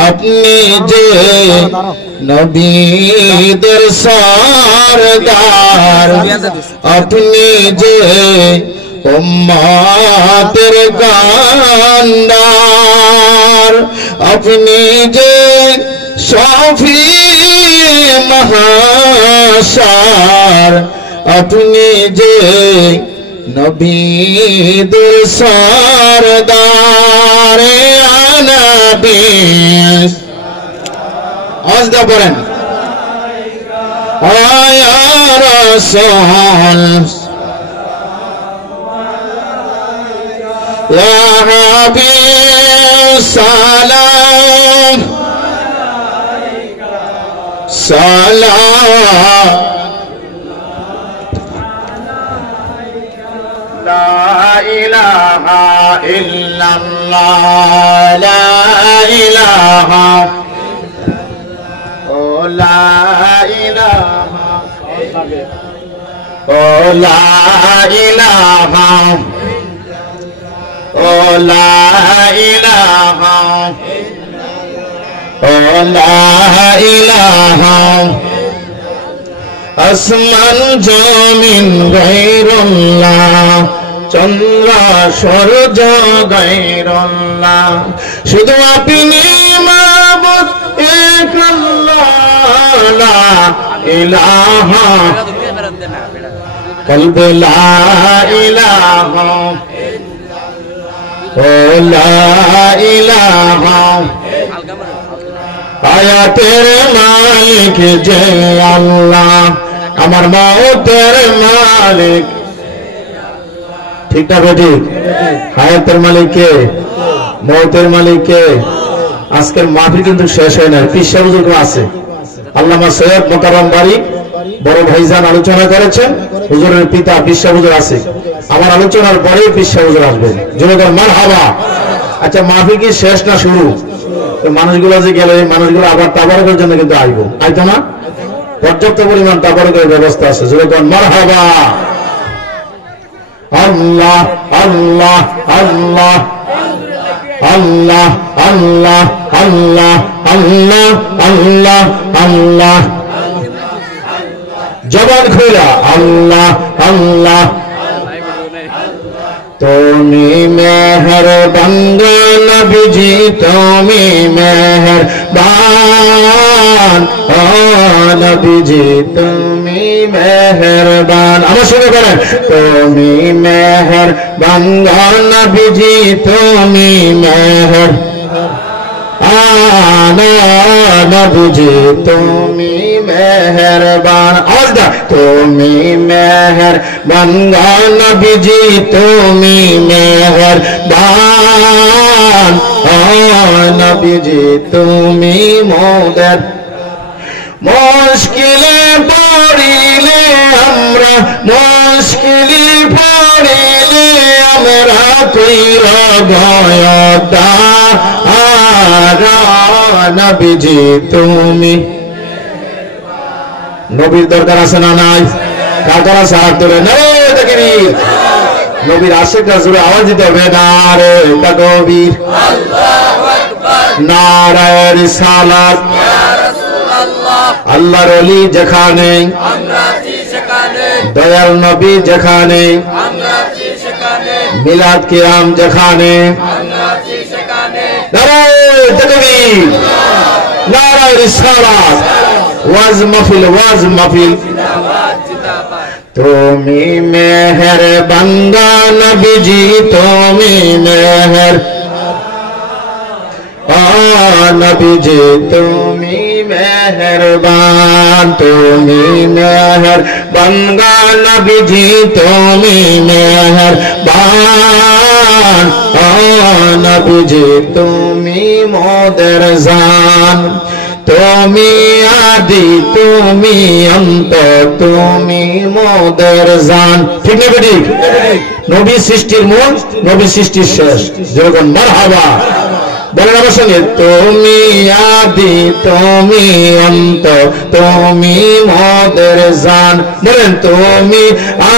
अपने जे नबीदर सरदार अपने जे उम्मतेर गांडार अपने जे शफी महाशार अपने जे नबीदर सरदार नबी आज़दा पढ़ें या रसूल या हबीब सलाम सलाम ला इलाहा इल्लल्लाह ला इलाहा ला इलाहा ला इलाहा ला इलाहा ला इलाहा আসমান জমিন গায়রুল্লাহ চন্দ্র সূর্য গায়রুল্লাহ শুধু আপনি মাবুদ এক আল্লাহ লা ইলাহা কলবে লা ইলাহা ও লা ইলাহা আয়াতের মালিক যে আল্লাহ আমার মওতের মালিক ঠিক না বেটি হায়াতের মালিক কে মওতের মালিক কে আজকের মাহফিল কিন্তু শেষ হয় না পিসা হুজুর আছে আল্লামা সৈয়দ মোকাররম বাড়ি বড় ভাইজান আলোচনা করেছেন হুজুরের পিতা পিসা হুজুর আছে আমার আলোচনার পরে পিসা হুজুর আসবেন জোরে মারহাবা আচ্ছা মাহফিল কি শেষ না শুরু মানুষগুলো যে গেলে মানুষগুলো আবার তাবারকের জন্য কিন্তু আসবো আইতো না পর্যাপ্ত পরিমাণ তাবারকের ব্যবস্থা আছে জোরে মারহাবা আল্লাহ আল্লাহ আল্লাহ আল্লাহ আল্লাহ আল্লাহ আল্লাহ আল্লাহ আল্লাহ জবান খুলা আল্লাহ আল্লাহ তুমি মেহেরবান নবীজি তুমি মেহেরবান ও নবীজি তুমি মেহেরবান আমার সঙ্গে করেন তুমি মেহেরবান নবীজি তুমি মেহেরবান নবীজি তুমি মেহেরবান আল্লাহ তুমি মেহেরবান নবীজি তুমি মেহেরবান ও নবীজি তুমি মোদের মুশকিলে পড়িলে আমরা মুশকিলে পড়িলে আমরা কইরা দয়া নবীজি তুমি নবীর দরকার আছে না নাই কার কার আছে হাত তুলে না দেখিনি নবীর আশিকরা জোরে আওয়াজ দিতে হবে নারে তাকবীর আল্লাহু আকবার নারে রিসালাত ইয়া রাসূলুল্লাহ আল্লাহর ওলি যেখানে আমরা আছি সেখানে দয়াল নবী যেখানে আমরা আছি সেখানে মিলাদ কিয়াম যেখানে আমরা আছি সেখানে নারে তাকবীর নারে রিসালাত ওয়াজ মাহফিল তুমি মেহেরবান নবীজি তুমি মেহেরবান নবীজি তুমি মেহেরবান তুমি মেহেরবান নবীজি তুমি মেহেরবান নবীজি তুমি মোদের জান তুমি আদি তুমি অন্ত তুমি মোদের জান ঠিক না বেটি নবী সৃষ্টির মূল নবী সৃষ্টির শেষ যেরকম মারহাবা বলেন আমার সঙ্গে তুমি আদি তুমি অন্ত তুমি মোদের জান বলেন তুমি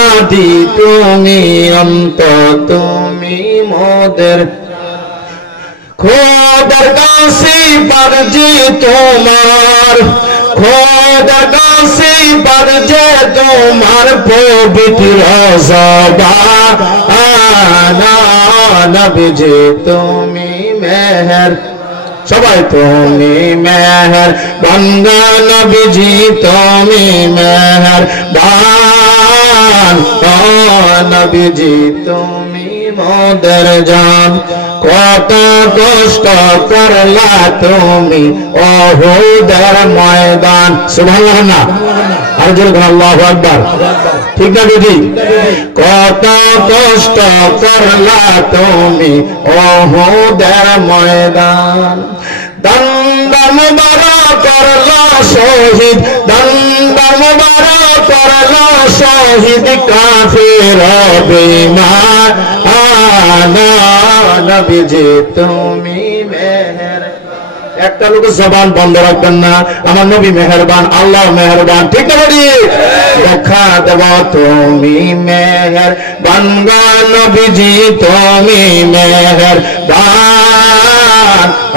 আদি তুমি অন্ত তুমি তুমি মোদের খোদার কাছে বারজি তোমার খোদার কাছে বারজে তোমার পবিত্র জবান নবীজি তুমি মেহের সবাই তুমি মেহের বান্দা নবীজি তুমি মেহের বান নবীজি তুমি মোদের জান কত কষ্ট করলা তুমি ওহুদের ময়দান সুবহানাল্লাহ না আর জোরে আল্লাহু আকবার ঠিক না দিদি কত কষ্ট করলা তুমি ওহুদের ময়দান দন্দা মুবারক করলা শহীদ দন্দা মুবারক করলা শহীদ কাফির বেঈমান নবীজি তুমি মেহের একটা লোক জবান বন্ধ রাখবেন না আমার নবী মেহেরবান আল্লাহ মেহেরবান ঠিক না বলি দেখা দেব তুমি মেহের বান্দা নবীজি তুমি মেহেরবান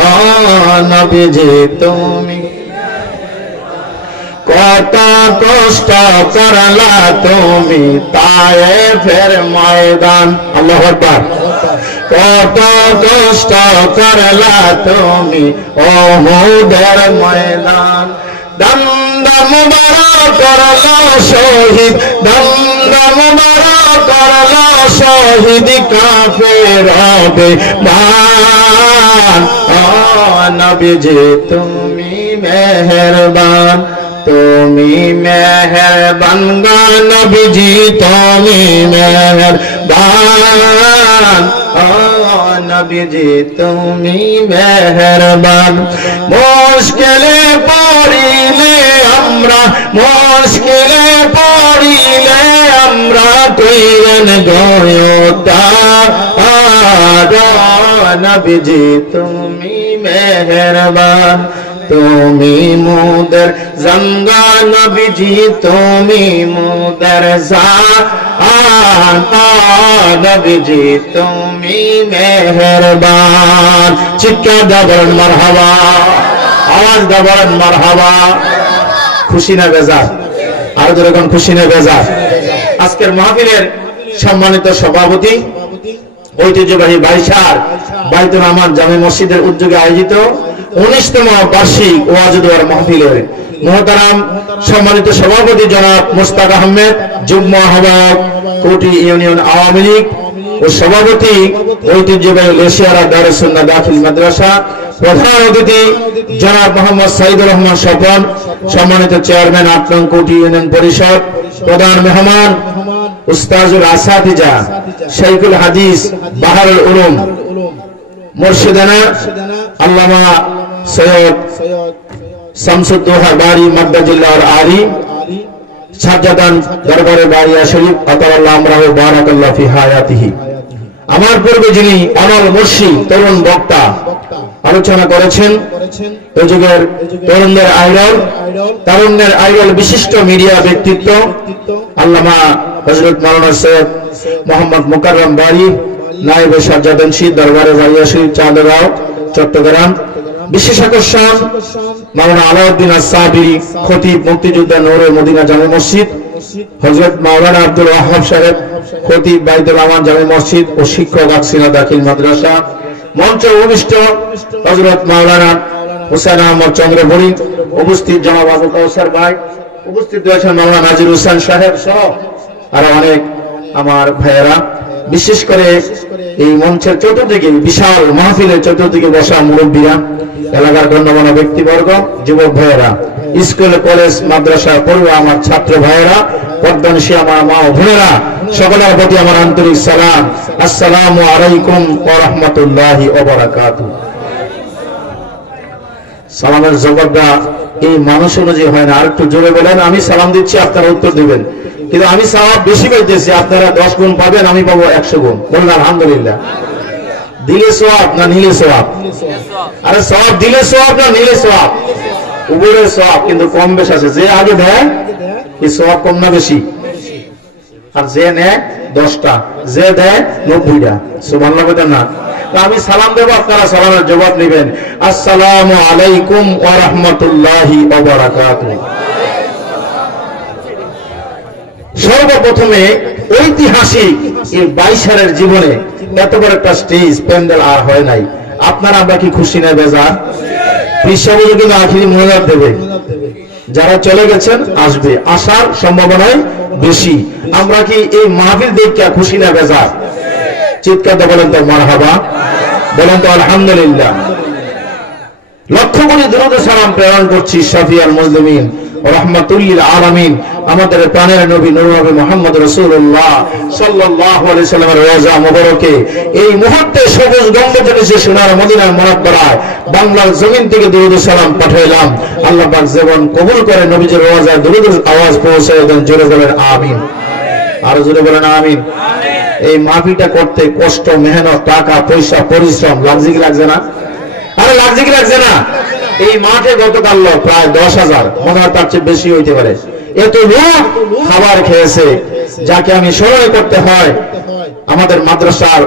ও নবীজি তুমি কত কষ্ট করলা তুমি তায়েফের ময়দান আল্লাহু আকবার কত কষ্ট করলা তুমি ওহুদের ময়দান দন্দা মুবারক করলা শহীদ দন্দা মুবারক করলা শহীদ কাফের বেঈমান ও নবীজি তুমি মেহেরবান তুমি মেহেরবান নবীজি তুমি মেহেরবান ও নবীজি তুমি মেহেরবান মুশকিলে পড়িলে আমরা মুশকিলে পড়িলে আমরা কইরেন গয়তার নবীজি তুমি মেহেরবান তুমি মোদের জঙ্গা নবীজি তুমি মোদের জান নবীজি তুমি মেহেরবান চিৎকার দাও মারহাবা আওয়াজ দাও মারহাবা খুশি না বেজার আর যখন খুশি না বেজার আজকের মাহফিলের সম্মানিত সভাপতি ঐতিহ্যবাহী বাইশার বাইতুল আমান জামে মসজিদের উদ্যোগে আয়োজিত 19তম বার্ষিক ওয়াজ দোয়ার মাহফিলের মুহতারাম সম্মানিত সভাপতি জনাব মুস্তাক আহমেদ যুগ্ম আহ্বায়ক কোটি ইউনিয়ন আওয়ামী লীগ ও সভাপতি ঐতিহ্যবাহী লেশিয়ারা দারুস সুন্নাহ দাখিল মাদ্রাসা প্রধান অতিথি জনাব মোহাম্মদ সাইদুর রহমান স্বপন সম্মানিত চেয়ারম্যান 8 নং কোটি ইউনিয়ন পরিষদ প্রধান মেহমান উস্তাজুল আসাতিজা শাইখুল হাদিস বাহারুল উলুম মুর্শিদানা আল্লামা সৈয়দ শামসুদ্দোহা বাড়ি মাদ্দাজিল্লাহ আলী সাজ্জাদান দরবারে বাড়িয়া শরীফ আতাল্লাহ আমরাহু বারাকাল্লাহু ফি হায়াতিহি আমার পূর্বে যিনি অনল মুর্শিদ তরুণ বক্তা আলোচনা করেছেন এই যুগের তরুণদের আইডল তারুণ্যের আইডল বিশিষ্ট মিডিয়া ব্যক্তিত্ব আল্লামা হযরত মাওলানা সৈয়দ মোহাম্মদ মুকাররম বাড়ি নায়েব সাজ্জাদানশী দরবারে বাড়িয়া শরীফ চাঁদগাঁও চট্টগ্রাম বিশেষ আকর্ষণ মাওলানা আলাউদ্দিন আস-সাবিরি খতিব মুক্তিযোদ্ধা নূরে মদিনা জামে মসজিদ হযরত মাওলানা আব্দুল ওয়াহাব সাহেব খতিব বাইতুল আমান জামে মসজিদ ও শিক্ষক আকসিনা দাখিল মাদ্রাসা মঞ্চে উপবিষ্ট হযরত মাওলানা হুসাইন আহমদ চন্দ্রপুরী উপস্থিত জনাব আবু কাউসার ভাই উপস্থিত রয়েছেন মাওলানা নাজির হোসেন সাহেব সহ আর অনেক আমার ভাইয়েরা বিশেষ করে এই মঞ্চের চতুর্দিকে বিশাল মাহফিলের চতুর্দিকে বসা মুরব্বীরা এলাকার গণ্যমান্য ব্যক্তিবর্গ যুবক ভাইয়েরা স্কুল কলেজ মাদ্রাসা পড়ুয়া আমার ছাত্র ভাইয়েরা পর্দানশী আমার মা ও বোনেরা সকলের প্রতি আমার আন্তরিক সালাম আসসালামু আলাইকুম ওয়া রাহমাতুল্লাহি ওয়া বারাকাতুহু সালামের জবাবটা এই মানুষ অনুযায়ী হয় না আর একটু জোরে বলেন আমি সালাম দিচ্ছি আপনারা উত্তর দিবেন কিন্তু আমি সওয়াব বেশি পাইতেছি আপনারা 10 গুণ পাবেন আমি পাবো 100 গুণ বলুন আলহামদুলিল্লাহ দিলে সওয়াব না নিলে সওয়াব আরে সওয়াব দিলে সওয়াব না নিলে সওয়াব উভয়ের সওয়াব কিন্তু কম বেশি আছে যে আগে দেয় এই সওয়াব কম না বেশি আর যে নেয় 10টা, যে দেয় 90টা। সুবহানাল্লাহ বলেন না? আমি সালাম দেব, আপনারা সালামের জবাব নেবেন। আসসালামু আলাইকুম ওয়া রাহমাতুল্লাহি ওয়া বারাকাতুহু। সর্বপ্রথমে ঐতিহাসিক এই 22 সালের জীবনে এত বড় একটা স্টেজ প্যান্ডেল আর হয় নাই। আপনারা আমরা কি খুশি না বেজার? বিশ্ববুদ্ধ কিন্তু আখিরি মনোজাত দেবে, যারা চলে গেছেন আসবে, আসার সম্ভাবনাই বেশি। আমরা কি এই মাহফিল দেখে খুশি না বেজার? চিৎকার দিয়ে বলেন তো মারহাবা, বলেন তো আলহামদুলিল্লাহ। লক্ষ কোটি দরুদ ও সালাম প্রেরণ করছি শাফিউল মুজলিমিন রাহমাতুল লিল আলামিন, আমাদের প্রাণের নবী নূর নবী মুহাম্মদ রাসূলুল্লাহ সাল্লাল্লাহু আলাইহি সাল্লামের রওজা মুবারকে এই মুহূর্তে সবুজ গম্বুজের নিচে সোনার মদিনার মুনাওয়ারায় বাংলার জমিন থেকে দরুদ ও সালাম পাঠাইলাম। আল্লাহ পাক জীবন কবুল করে নবীজির রওজায় দরুদের আওয়াজ পৌঁছায় দেন। জোরে বলেন আমিন, আর জোরে বলেন আমিন। এই মাহফিলটা করতে কষ্ট, মেহনত, টাকা পয়সা, পরিশ্রম লাগছে কি লাগছে না? আরে লাগছে কি লাগছে না? এই মাঠে গতকাল প্রায় 10,000, মনে হয় তার চেয়ে বেশি হইতে পারে, এত লোক খাবার খেয়েছে। যাকে আমি স্মরণ করতে হয় আমাদের মাদ্রাসার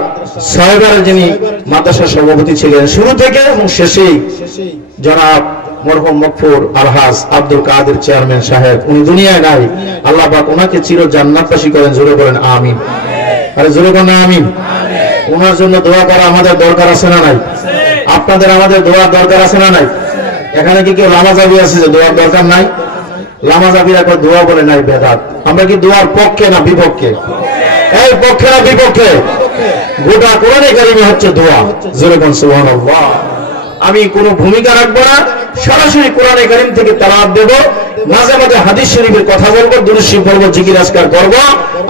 সাহেবের, যিনি মাদ্রাসার সভাপতি ছিলেন শুরু থেকে এবং শেষেই, জনাব মরহুম মকফুর আলহাজ আব্দুল কাদের চেয়ারম্যান সাহেব। উনি দুনিয়ায় নাই, আল্লাহ পাক ওনাকে চির জান্নাতবাসী করেন। জোরে বলেন আমিন, আরে জোরে বলেন আমিন। ওনার জন্য দোয়া করা আমাদের দরকার আছে না নাই? আপনাদের আমাদের দোয়ার দরকার আছে না নাই? এখানে কি কেউ লামাজাবি আছে যে দোয়ার দরকার নাই? লামাজাবিরা কয় দোয়া বলে নাই বেদাত। আমরা কি দোয়ার পক্ষে না বিপক্ষে? এই পক্ষে না বিপক্ষে? গোটা কোরআনে কারিমে হচ্ছে দোয়া। জোরে বলেন সুবহানাল্লাহ। আমি কোনো ভূমিকা রাখবো না, সরাসরি কোরআনে কারিম থেকে তেলাওয়াত দেব, মাঝে মাঝে হাদিস শরীফের কথা বলবো, দুরূদ শরীফ পড়বো, জিকির আজকার করব।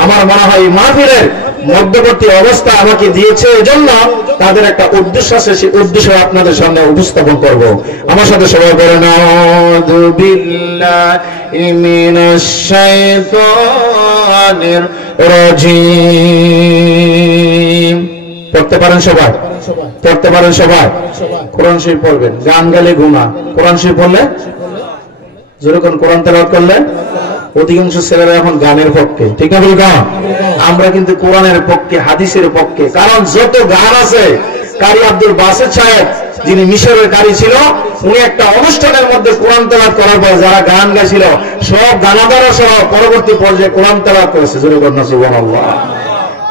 আমার মনে হয় মাহফিলের মধ্যবর্তী অবস্থা আমাকে দিয়েছে, এজন্য তাদের একটা উদ্দেশ্য আছে, সেই উদ্দেশ্য আপনাদের সামনে উপস্থাপন করব। আমার সাথে সবাই বলেন আউযু বিল্লাহি মিনাশ শাইতানির রাজীম। পড়তে পারেন সবাই? পড়তে পারেন সবাই? কোরআন শরীফ পড়বেন। গান গালে গুনাহ, কোরআন শরীফ পড়লে, যেরকম কোরআন তেলাওয়াত করলে, অধিকাংশ ছেলেরা এখন গানের পক্ষে, ঠিক না বলবা? আমরা কিন্তু কোরআনের পক্ষে, হাদিসের পক্ষে। কারণ যত গান আছে, কারি আব্দুল বাসেত সাহেব, যিনি মিশরের কারি ছিল, উনি একটা অনুষ্ঠানের মধ্যে কোরআন তেলাওয়াত করার পর যারা গান গাইছিল সব গানাদাররা সহ পরবর্তী পর্যায়ে কোরআন তেলাওয়াত করেছে। জোরে বলেন সুবহানাল্লাহ।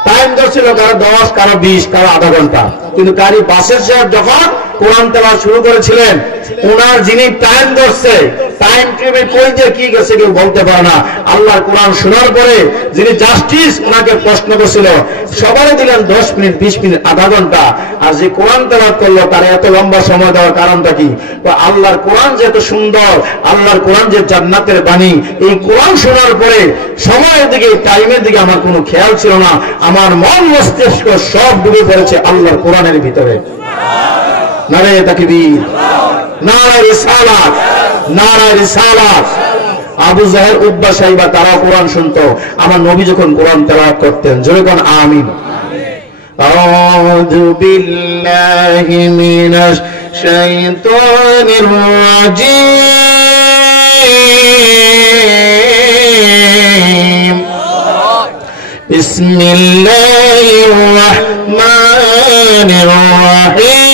টাইম ধরছিল কারো 10, কারো 20, কারো আধা ঘন্টা, কিন্তু কারি বাসের সাহেব যখন কোরআন তেলাওয়াত শুরু করেছিলেন, ওনার যিনি টাইম ধরছে, টাইম টেবিল কই যে কি গেছে কেউ বলতে পারে না। আল্লাহর কোরআন শোনার পরে যিনি জাস্টিস ওনাকে প্রশ্ন করছিল, সবারই দিলেন 10 মিনিট, 20 মিনিট, আধা ঘন্টা। আর যে কোরআন তেলাওয়াত করলো তার এত লম্বা সময় দেওয়ার কারণটা কি? তো আল্লাহর কোরআন যে এত সুন্দর, আল্লাহর কোরআন যে জান্নাতের বাণী, এই কোরআন শোনার পরে সময়ের দিকে, টাইমের দিকে আমার কোনো খেয়াল ছিল না। আমার মন মস্তিষ্ক সব ডুবে পড়েছে আল্লাহর কোরআনের ভিতরে। নারে তাকবীর, নারে রিসালাত, নারে রিসালাত। আবু জাহেল, উতবা, সাইবা তারা কোরআন শুনতো, আমার নবী যখন কোরআন তেলাওয়াত করতেন। জোরে কোন আমিন। আউযু বিল্লাহি মিনাশ শাইতানির রাজীম। বিসমিল্লাহির রাহমানির রাহিম।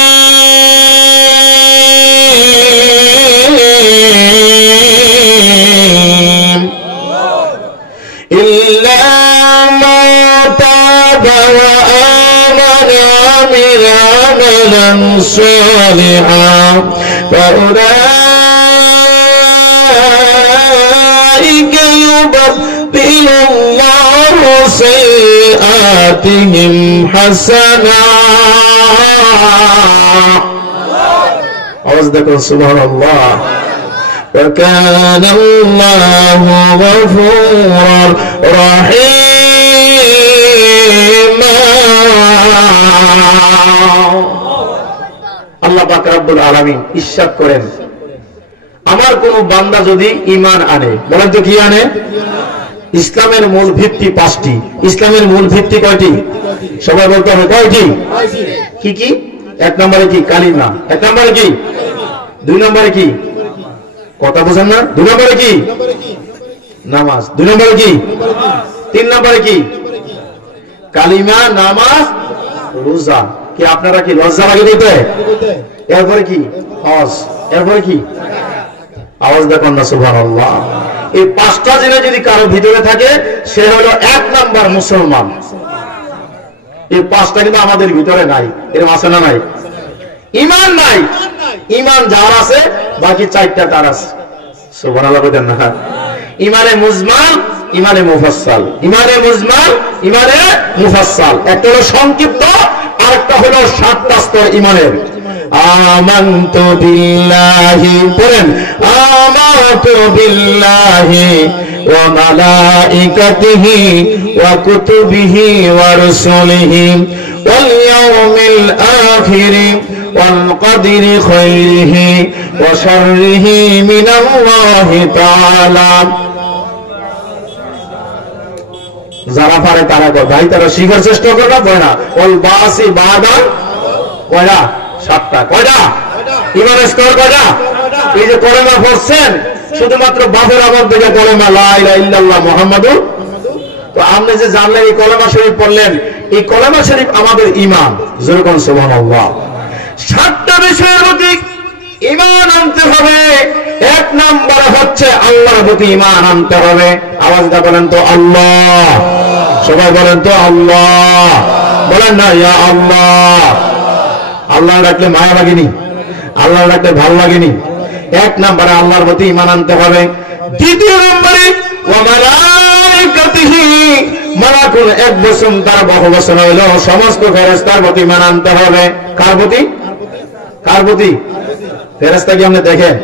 صالحا فأولئك يبدل الله سيئاتهم حسنات। আওয়াজ দেখুন সুবহানাল্লাহ। وكان الله غفورا رحيما। আল্লাহ পাক রব্বুল আলামিন ইরশাদ করেন, আমার কোন বান্দা যদি ঈমান আনে, বলেন তো কি আনে? ইসলামের মূল ভিত্তি 5টি। ইসলামের মূল ভিত্তি কয়টি? সবাই বলতে হবে কয়টি? কি কি? 1 নম্বরে কি? কালিমা। 1 নম্বরে কি? 2 নম্বরে কি? কথা বোঝেন না? 2 নম্বরে কি? নামাজ। 2 নম্বরে কি? তিন নম্বরে কি? কালিমা, নামাজ, রোজা। কি আপনারা কি লজ্জা লাগে দিতে? এরপরে কি? হজ। এরপরে কি? আওয়াজ দেখুন না, সুবহানাল্লাহ। এই পাঁচটা জিনিস যদি কারো ভিতরে থাকে, সে হলো এক নাম্বার মুসলমান। এই পাঁচটা কিন্তু আমাদের ভিতরে নাই। এরকম আছে না নাই? ঈমান নাই। ঈমান যার আছে, বাকি চারটা তার আছে। সুবহানাল্লাহ বলেন না? ঈমানে মুজমাল, ঈমানে মুফাসসাল। ঈমানে মুজমাল, ঈমানে মুফাসসাল। একটা হলো সংক্ষিপ্ত, আরেকটা হলো সাতটা স্তর ঈমানের। আমানতু বিল্লাহি, পড়েন, আমানতু বিল্লাহি ওয়া মালাইকাতিহি ওয়া কুতুবিহি ওয়া রুসুলিহি ওয়াল ইয়াউমিল আখির ওয়াল কদরি খাইরিহি ওয়া শাররিহি মিনাল্লাহি তাআলা। যারা পারে তারা কর ভাই, তারা শিখার চেষ্টা করবে। কয়না? ওয়াল বাসি বাদা, কয়না? সাতটা। কয়টা? ঈমানের স্তর কয়টা? এই যে কলেমা পড়ছেন, শুধুমাত্র বাপের আমল থেকে কলেমা লা ইলাহা ইল্লাল্লাহ মুহাম্মাদুর। তো আপনি যে জানলেন এই কলেমা শরীফ পড়লেন, এই কলেমা শরীফ আমাদের ঈমান। যেরকম সুবহানাল্লাহ। সাতটা বিষয়ের প্রতি ঈমান আনতে হবে। এক নাম্বার হচ্ছে আল্লাহর প্রতি ঈমান আনতে হবে। আওয়াজটা বলেন তো আল্লাহ। সবাই বলেন তো আল্লাহ। বলেন না ইয়া আল্লাহ। আল্লাহ ডাকলে মায়া লাগেনি? আল্লাহ ডাকলে ভালো লাগেনি? এক নম্বরে আল্লাহর প্রতি ঈমান আনতে হবে। দ্বিতীয় নম্বরে ওয়া মালাইকাতিহি, মালাকুল এক বচন, তার বহু বচন হইল সমস্ত ফেরেশতার প্রতি ঈমান আনতে হবে। কার প্রতি? কার প্রতি? ফেরেশতা কি আপনি দেখেন?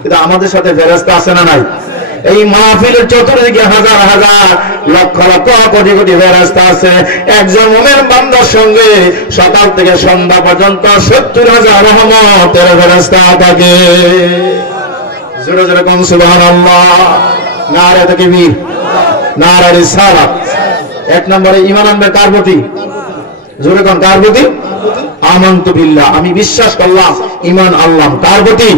কিন্তু আমাদের সাথে ফেরেশতা আছে না নাই? এই মাহফিলের চতুর্দিকে হাজার হাজার লক্ষ লক্ষ কোটি কোটি ফেরেশতা আছে। একজন মুমিন বান্দার সঙ্গে সকাল থেকে সন্ধ্যা পর্যন্ত 70,000 রহমতের ফেরেশতা থাকে। জোরে জোরে কোন সুবহানাল্লাহ। নারে তাকবীর, নারে রিসালাত। এক নম্বরে ঈমান আনবে কার প্রতি? জোরে কোন, কার প্রতি? আমানতু বিল্লাহ, আমি বিশ্বাস করলাম, ঈমান আনলাম। কার প্রতি?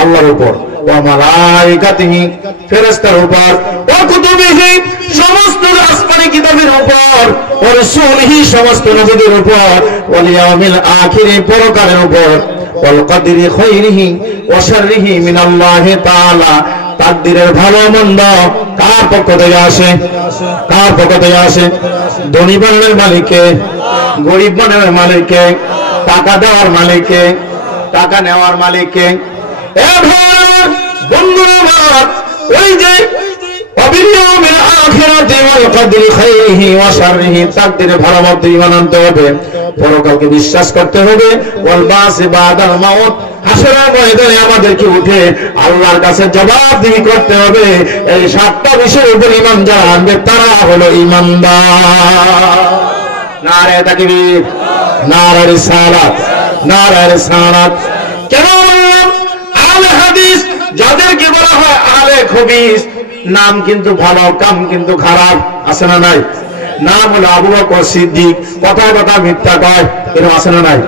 আল্লাহর উপর। ওয়া মালাইকাতিহি, ফেরেশতার উপর। ওয়া কুতুবিহি, সমস্ত আসমানি কিতাবের উপর। ওয়া রাসূলিহি, সমস্ত নবীদের উপর। ওয়াল ইয়াউমিল আখির, পরকালের উপর। ওয়াল কদরি খাইরিহি ওয়া শাররিহি মিনাল্লাহি তাআলা, তাকদীরের ভালো মন্দ কার পক্ষ থেকে আসে? কার পক্ষ থেকে আসে? ধনী বানানোর মালিককে, গরিব বানানোর মালিককে, টাকা দেওয়ার মালিককে, টাকা নেওয়ার মালিককে। এ ভাই বন্ধুরা আমার, ওই যে অবিরিয়মিল আখিরাতি ওয়াল কদরি খাইরিহি ওয়া শাররিহি, তাকদীরে ভালো মন্দ ঈমান আনতে হবে। পরকালকে বিশ্বাস করতে হবে। ওয়াল বাসি বাদাল মাউত, হাসরের ময়দানে আমাদেরকে উঠে আল্লাহর কাছে জবাবদিহি করতে হবে। এই সাতটা বিষয়ের উপর ঈমান যারা আনবে তারা হলো ঈমানদার। নারে তাকবীর, নারে রিসালাত, নারে রিসালাত। কেন বললাম আহলে হাদিস? যাদেরকে বলা হয় আহলে খবিস, নাম কিন্তু ভালো, কাম কিন্তু খারাপ। আছে না নাই? নাম হলো আবু বকর সিদ্দিক, কথা কথা মিথ্যা কয়, এরকম আছে না নাই?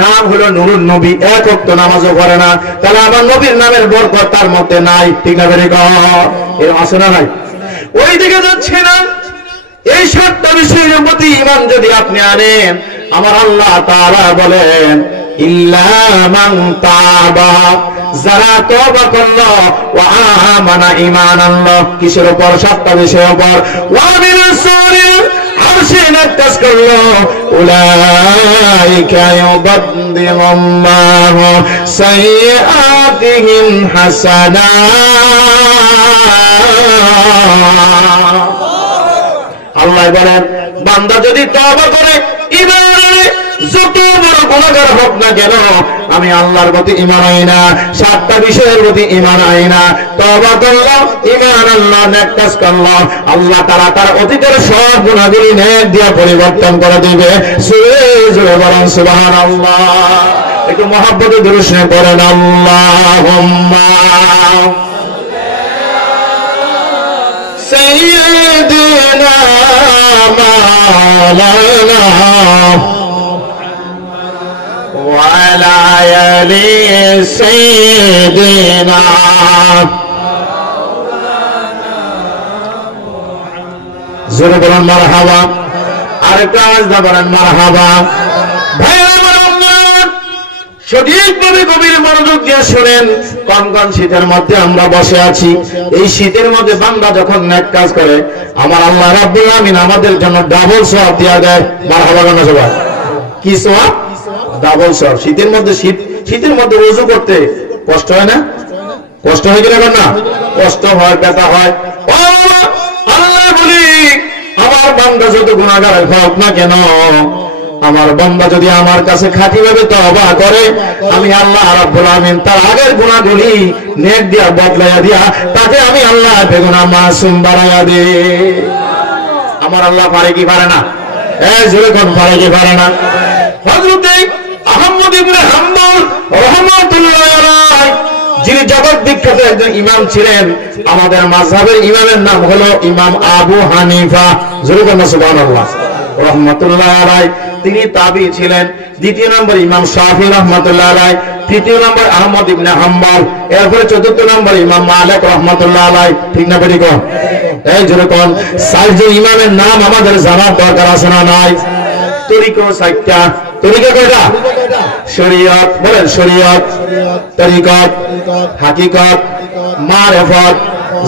নাম হলো নুরুন নবী, এক ওয়াক্ত নামাজও পড়ে না। তাহলে আমার নবীর নামের বরকত তার মধ্যে নাই। ঠিক না বেরিক? এরকম আছে না নাই? ওই দিকে যাচ্ছে না। এই সাতটা বিষয়ের প্রতি ঈমান যদি আপনি আনেন, আমার আল্লাহ তাআলা বলেন ইল্লা মান তাবা, যারা তওবা করলো, ওয়া আমানা ঈমান আনলো। কিসের উপর? সাতটা বিষয়ের উপর। ওয়া আমিলুস সালিহাত, আরশিনাত কাজ করলো। উলাইকা ইউবাদদিলুল্লাহু সাইয়্যাতিহিম হাসানাত। আল্লাহ বলেন, বান্দা যদি তওবা করে, ঈমান আনে, যত বড় গুনাহগার হোক না কেন, আমি আল্লাহর প্রতি ঈমান আনি না, সাতটা বিষয়ের প্রতি ঈমান আনি না, তওবা করলো, ঈমান আনলো, নেক কাজ করলো, আল্লাহ তাআলা তার অতীতের সব গুনাহগুলি নেক দিয়ে পরিবর্তন করে দিবে। জোরে জোরে বলেন সুবহানাল্লাহ। একটু মহব্বতে দুরূদ শরীফ পড়েন। আল্লাহুম্মা সাইয়্যিদিনা মাওলানা وعلى آل سيدنا জোরে বলেন মারহাবা। আরেকটা আওয়াজ দা বলেন মারহাবা। ভাইরা আমার, সঠিকভাবে গভীর মনোযোগ দিয়ে শুনেন। কনকন শীতের মধ্যে আমরা বসে আছি। এই শীতের মধ্যে বান্দা যখন নেক কাজ করে, আমার আল্লাহ রাব্বুল আমিন আমাদের জন্য ডাবল সওয়াব দিয়া দেয়। মারহাবা বলেন সবাই। কি সওয়াব? ডাবল সওয়াব। শীতের মধ্যে শীতের মধ্যে ওযু করতে কষ্ট হয় না? কষ্ট হয় কিনা না? কষ্ট হয়, ব্যথা হয়। আল্লাহ বলি, আমার বান্দা যত গুনাহগার হোক না কেন, আমার বান্দা যদি আমার কাছে খাঁটিভাবে তওবা করে, আমি আল্লাহ রাব্বুল আমিন তার আগের গুনাহগুলি নেক দিয়া বদলাইয়া দিয়া তাকে আমি আল্লাহ বেগুনাহ মাসুম বানাইয়া দেই। আমার আল্লাহ পারে কি পারে না? জোরে কোন পারে কি পারে না? হযরত আহমদ ইবনে হাম্বল রাহমাতুল্লাহ আলাইহি, যিনি জগৎ বিখ্যাত একজন ইমাম ছিলেন, আমাদের মাযহাবের ইমামের নাম হলো ইমাম আবু হানিফা। জোরে কোন সুবহানাল্লাহ রাহমাতুল্লাহ আলাইহি। তিনি তাবি ছিলেন। দ্বিতীয় নম্বর ইমাম শাফি রাহমাতুল্লাহ আলাইহি, তৃতীয় নম্বর আহমদ ইবনে হাম্বল, এরপরে চতুর্থ নম্বর ইমাম মালিক রাহমাতুল্লাহ আলাইহি। ঠিক না বেটি কোন? এই জোরে কোন। চারজন ইমামের নাম আমাদের জানার দরকার আছে না নাই? তরিকা চারটা। তরিকা কয়টা? শরীয়ত বলেন, শরীয়ত, তরিকত, হাকিকত, মারিফত।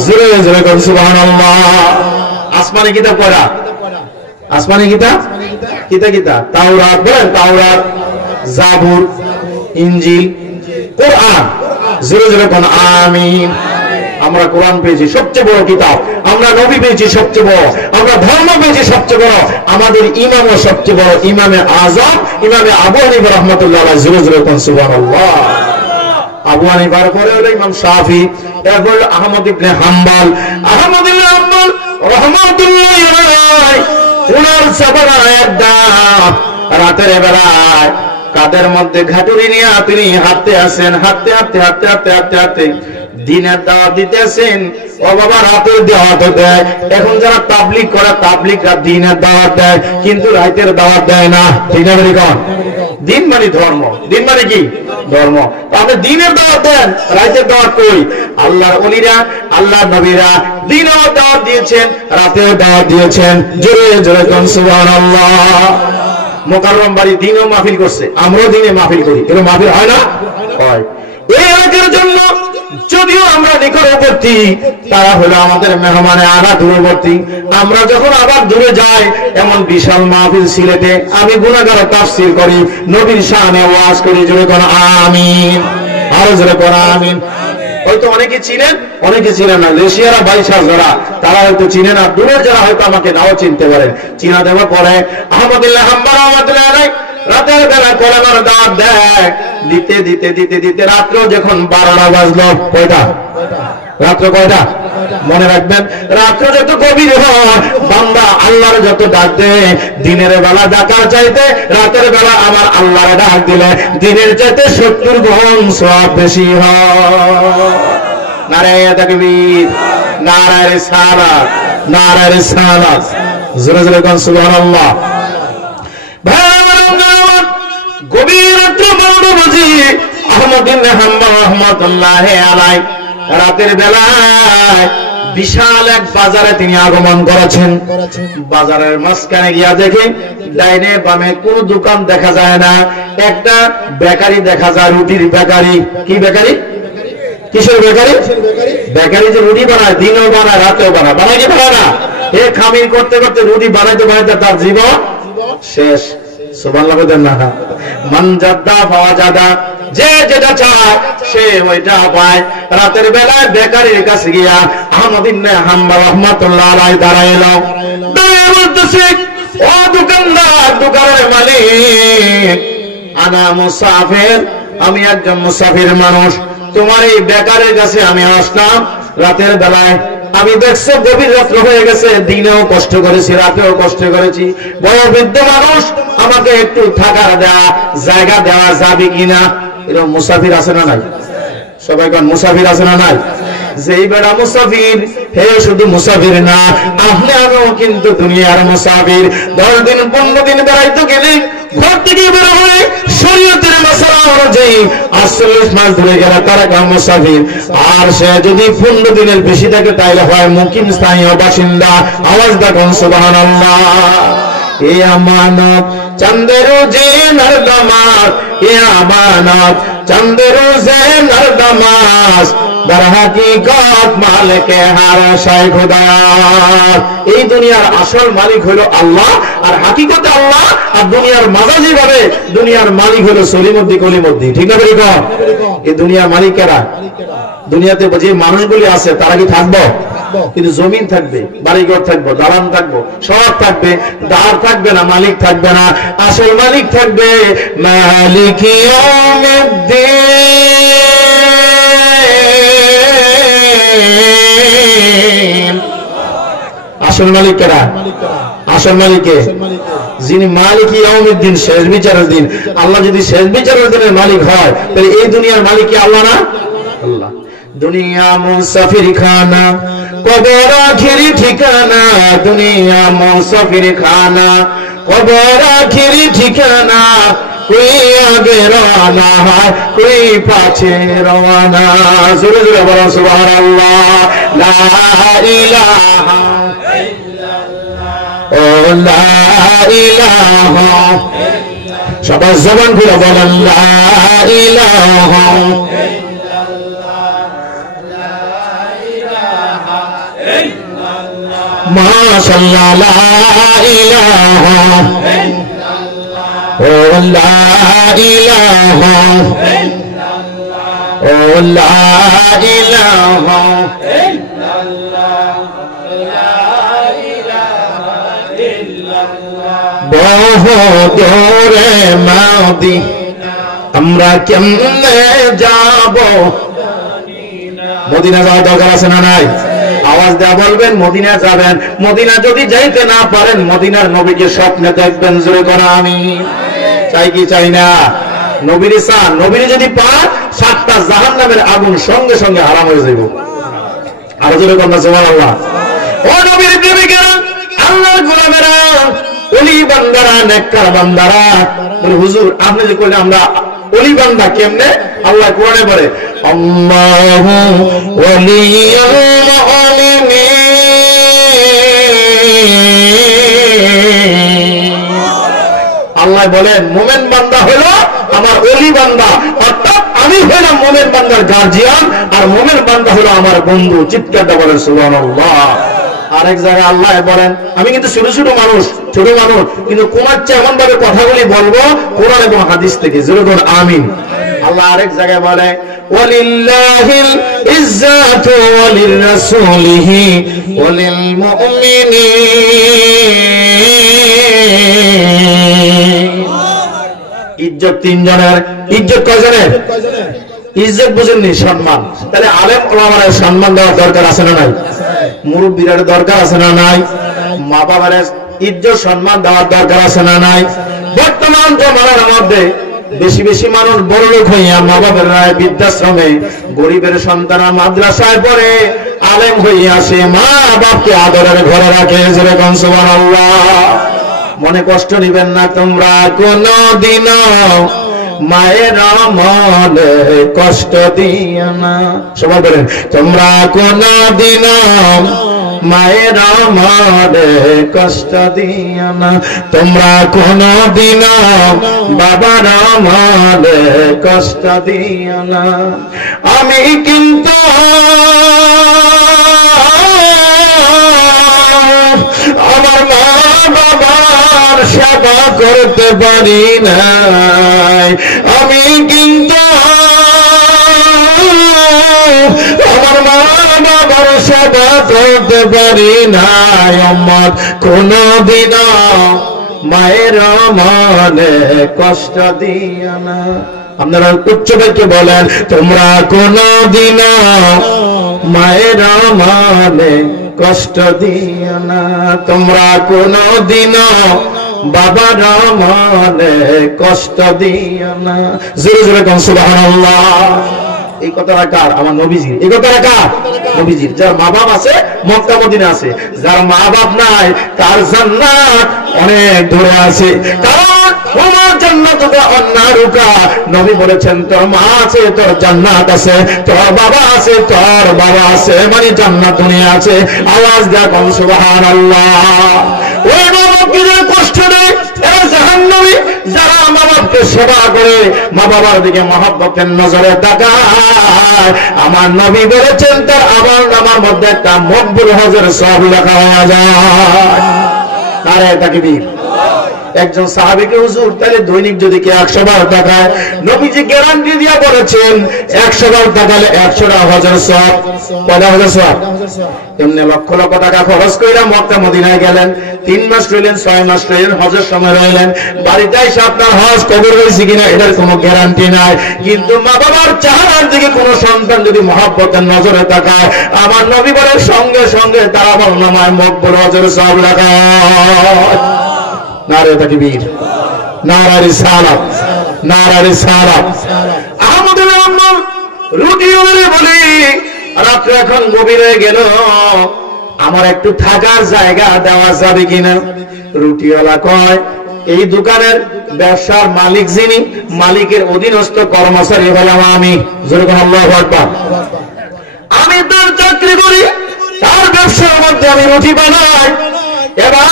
জোরে জোরে কোন সুবহানাল্লাহ। আসমানি কিতাব কয়টা? আসমানি কিতাব কিতা? তাওরাত বলেন, তাওরাত, জাবুর, ইনজিল, কোরআন। জোরে জোরে কোন আমিন। আমরা কোরআন পেয়েছি সবচেয়ে বড় কিতাব, আমরা নবী পেয়েছি সবচেয়ে বড়, আমরা ধর্ম পেয়েছি সবচেয়ে বড়, আমাদের ইমামও সবচেয়ে বড়, ইমামে আযম ইমামে আবু হানিফা রাহমাতুল্লাহ আলাইহি। জোরে জোরে কোন সুবহানাল্লাহ। আবু হানিফার পরে হলো ইমাম শাফি, এরপর হলো আহমদ ইবনে হাম্বল। আহমদ ইবনে হাম্বল রাহমাতুল্লাহ আলাইহি, উনার সাবানায় দাঁত রাতের বেলায় কাদের মধ্যে ঘাটুরি নিয়ে তিনি হাঁটতে আসেন। হাঁটতে হাঁটতে হাঁটতে হাঁটতে হাঁটতে হাঁটতে দিনের দাওয়াত দিতেছেন। ও বাবা, রাতের দাওয়াত দেয়। এখন যারা তাবলীগ করে, তাবলীগরা দিনের দাওয়াত দেয়, কিন্তু রাতের দাওয়াত দেয় না। ঠিক না বলি কোন? দিন মানে ধর্ম, দিন মানে কি? ধর্ম। আপনি দিনের দাওয়াত দেন, রাতের দাওয়াত কই? আল্লাহর ওলিরা, আল্লাহর নবীরা দিনের দাওয়াত দিয়েছেন, রাতের দাওয়াত দিয়েছেন। জোরে জোরে কোন সুবহানাল্লাহ। মোকাররম বাড়ি দিনও মাহফিল করছে, আমরাও দিনে মাহফিল করি। এরকম মাহফিল হয় না? হয়। এই এলাকার জন্য যদিও আমরা নিকটবর্তী, তারা হলো আমাদের মেহমানে আনা দূরবর্তী। আমরা যখন আবার দূরে যাই, এমন বিশাল মাহফিল সিলেটে আমি গুনাহগার তাফসীর করি, নবীর শানে ওয়াজ করি। জোরে কোন আমিন। আরো জোরে কোন আমিন। হয়তো অনেকে চিনেন, অনেকে চিনেন না। লেশিয়ারা বাইশাস যারা, তারা হয়তো চিনেন, আর দূরের যারা হয়তো আমাকে নাও চিনতে পারেন। চিনা দেওয়ার পরে আহমদ ইবনে হাম্বল রাহমাতুল্লাহ আলাইহি রাতের বেলা কোরআনের দাওয়াত দেয়। দিতে দিতে দিতে দিতে রাত্র যখন 12টা বাজলো, কয়টা? রাত্র কয়টা? মনে রাখবেন, রাত্র যত গভীর হয়, বান্দা আল্লাহর যত ডাক দেয়, দিনের বেলা ডাকার চাইতে রাতের বেলা আমার আল্লাহর ডাক দিলে দিনের চাইতে 70 গুণ সওয়াব বেশি হয়। নারায়ে তাকবীর, নারায়ে রিসালাত, নারায়ে রিসালাত। জোরে জোরে কোন সুবহানাল্লাহ। গভীর রাত্রে 12টা বাজে আহমদ ইবনে হাম্বল রাহমাতুল্লাহ আলাইহি রাতের বেলায় বিশাল এক বাজারে তিনি আগমন করেছেন। বাজারের মাঝখানে গিয়া দেখে ডাইনে বামে কোন দোকান দেখা যায় না। একটা বেকারি দেখা যায়, রুটির বেকারি। কি বেকারি? কিসের বেকারি? বেকারি যে রুটি বানায়, দিনও বানায়, রাতেও বানায়। বানায় কি বানায় না? এ খামির করতে করতে রুটি বানাইতে বানাইতে তার জীবন শেষ। সুবহানাল্লাহ বলেন না? মান জাদা ফাওয়াজাদা, যে যেটা চায় সে ওইটা পায়। রাতের বেলায় বেকারির কাছে গিয়া আহমদ ইবনে হাম্বল রাহমাতুল্লাহ আলাইহি দাঁড়াইলো। দাঁড়িয়ে বলতেছে, ও দোকানদার, দোকানের মালিক, আনা মুসাফির, আমি একজন মুসাফির মানুষ। তোমার এই বেকারের কাছে আমি আসলাম রাতের বেলায়। আমি দেখছো গভীর রাত্র হয়ে গেছে, দিনেও কষ্ট করেছি, রাতেও কষ্ট করেছি। বড় বৃদ্ধ মানুষ, আমাকে একটু থাকার দেওয়া জায়গা দেওয়া যাবে কিনা? এরকম মুসাফির আছে না নাই? সবাই কোন মুসাফির আছে না নাই? যেই বেড়া মুসাফির, হে শুধু মুসাফির না, আপনি আমিও কিন্তু দুনিয়ার মুসাফির। 10 দিন 15 দিন বেড়াইতে গেলে ঘর থেকে বের হয়ে শরীয়তের মাসআলা অনুযায়ী 48 মাস ধরে গেলে তারা মুসাফির। আর সে যদি 15 দিনের বেশি থাকে তাইলে হয় মুকিম স্থানীয় বাসিন্দা। আওয়াজ দেখুন সুবহানাল্লাহ। এ আমানত চন্দের রোজে নরদমাস, এ আমানত চন্দের রোজে নরদমাস, در হাকিকত মালিকে হার শাই খোদা। এই দুনিয়ার আসল মালিক হলো আল্লাহ, আর হাকিকতে আল্লাহ, আর দুনিয়ার মাজাজি ভাবে দুনিয়ার মালিক হলো সলিমুদ্দি কলিমুদ্দি। ঠিক না বলি? এই দুনিয়ার মালিক কারা? দুনিয়াতে যে মানুষগুলি আছে তারা কি থাকবো? কিন্তু জমিন থাকবে, বাড়িঘর থাকবে, দালান থাকবো, সব থাকবে, দার থাকবে না, মালিক থাকবে না। আসল মালিক থাকবে মালিক ইয়াউমিদ্দিন। আসল মালিক কারা? আসল মালিকে যিনি মালিক ইয়াউমিদ্দিন, শেষ বিচারের দিন। আল্লাহ যদি শেষ বিচারের দিনের মালিক হয় তাহলে এই দুনিয়ার মালিক কি আল্লাহ না? আল্লাহ। দুনিয়া মুসাফির খানা, কবর আখিরি ঠিকানা। দুনিয়া মুসাফির খানা, কবর আখিরি ঠিকানা। कोई आगे रवाना है, कोई पाछे रवाना। जोरे जोरे बोलो सुभान अल्लाह। ला इलाहा इल्लल्लाह, ओ ला इलाहा। সবাই জবান খুলে বলেন লা ইলাহা মাশাআল্লাহ। লা ইলাহা ও লা ইলাহা ও লা ইলাহা বহু দূরে মদিনা আমরা কেমনে যাব? মদিনা যাওয়ার দরকার আছে না নাই? আওয়াজ দেয়া বলবেন মদিনা যাবেন। মদিনা যদি যাইতে না পারেন মদিনার নবীকে স্বপ্নে দেখবেন। জোরে করে আমিন। চাই কি চাই না? নবীর চান, নবীর যদি পান 7টা জাহান্নামের আগুন সঙ্গে সঙ্গে হারাম হয়ে যাবে। আর জোরে করে সুবহানাল্লাহ। ও নবীর প্রেমিকেরা, আল্লাহর গোলামেরা, ওলি বান্দারা, নেককার বান্দারা, বলে হুজুর আপনি যে কইলেন আমরা ওলি বান্দা কেমনে? আল্লাহ কোরআনে বলে আল্লাহু ওয়ালিয়ুল মুমিনিন। আল্লাহ বলেন মুমিন বান্দা হলো আমার ওলি বান্দা, অর্থাৎ আমি হলাম মুমিন বান্দার গার্জিয়ান, আর মুমিন বান্দা হলো আমার বন্ধু। চিৎকারটা বলেন সুবহানাল্লাহ। আরেক জায়গায় আল্লাহ বলেন আমি কিন্তু ছোট ছোট মানুষ কিন্তু কুমাচ্ছে এমন ভাবে কথাগুলি বলবো কোরআন এবং হাদিস থেকে। জোরে বলুন আমিন। আল্লাহ আরেক জায়গায় বলে ওয়ালিল্লাহিল ইজ্জাতু ওয়ালিররাসূলিহি ওয়ালিল মুমিনিন। ইজ্জত তিনজনের। ইজ্জত কয়জনের? ইজ্জত বুঝেননি? সম্মান। তাহলে আলেম ওলামার সম্মান দেওয়ার দরকার আছে না নাই? মুরব্বীর দরকার আছে না নাই? মা বাবার ইজ্জত সম্মান দেওয়ার দরকার আছে না নাই? বর্তমান জমানার মধ্যে বেশি বেশি মানুষ বড় লোক হইয়া মা বাবার রায় বৃদ্ধাশ্রমে, গরিবের সন্তান মাদ্রাসায় পড়ে, আলেম হইয়া সে মা বাপকে আদরের ঘরে রাখে। যেরকম সুবহানাল্লাহ। মনে কষ্ট নিবেন না তোমরা কোনদিনও, মায়ের মনে কষ্ট দিও না। সবাই বলেন তোমরা কোনদিনও মায়ের মনে কষ্ট দিও না। তোমরা কোনদিনও বাবার মনে কষ্ট দিও না। আমি কিন্তু আমার মা বাবার সেবা করতে পারি নাই। আমি কিন্তু আমার মা বাবার সেবা করতে পারি নাই। আমার কোনদিন মায়ের মনে কষ্ট দিও না। আপনারা উচ্চ বাক্যে বলেন তোমরা কোনদিন মায়ের মনে কষ্ট দিও না। তোমরা কোনদিন বাবার মনে কষ্ট দিও না। জোরে জোরে কোন সুবহানাল্লাহ। এই কথাটা কার? আমার নবীজির। এই কথাটা কার? নবীজির। যার মা বাপ আছে মক্কা মদিনা আছে, যার মা বাপ নাই তার জান্নাত অনেক দূরে আছে। কারণ তোমার জান্নাতুকা অন্নারুকা, নবী বলেছেন তোর মা আছে তোর জান্নাত আছে, তোর বাবা আছে তোর বাবা আছে, মানে জান্নাত দুনিয়া আছে। আওয়াজ দেয়া কোন সুবহানাল্লাহ। ওই মা বাপকে যে কষ্ট দেয় এরা জাহান্নামী। যারা মা বাপকে সেবা করে, মা বাবার দিকে মহব্বতের নজরে তাকায়, আমার নবী বলেছেন তার আমল নামার মধ্যে একটা মকবুল হজের সওয়াব লেখা হয়ে যায়। নারে তাকবীর। একজন সাহাবীকে হুজুর তাহলে দৈনিক যদি কে 100 বার তাকায়, নবীজি গ্যারান্টি দিয়া বলেছেন 100 বার তাকালে 100টা হজের সওয়াব। কয়টা হজের সওয়াব? এমনি লক্ষ লক্ষ টাকা খরচ কইরা মক্কা মদিনায় গেলেন, 3 মাস রইলেন, 6 মাস রইলেন, হজের সময় রইলেন, বাড়িতে এসে আপনার হজ কবুল হয়েছে কিনা এটার কোনো গ্যারান্টি নাই। কিন্তু মা বাবার চেহারার দিকে কোনো সন্তান যদি মহব্বতের নজরে তাকায়, আমার নবী বলেন সঙ্গে সঙ্গে তার আমলনামায় মকবুল হজের সওয়াব লেখা হয়। নারে তাকবীর, নারে রিসালাত, নারে রিসালাত। আহমদুর রহমান রুটি ওরে বলি রাত্রে এখন গভীর হয়ে গেল, আমার একটু থাকার জায়গা দেওয়া যাবে কিনা? রুটিওয়ালা কয় এই দোকানের ব্যবসার মালিক যিনি, মালিকের অধীনস্থ কর্মচারী হলাম আমি। যেরকম আল্লাহু আকবার। আমি তার চাকরি করি, তার ব্যবসার মধ্যে আমি রুটি বানাই। এবার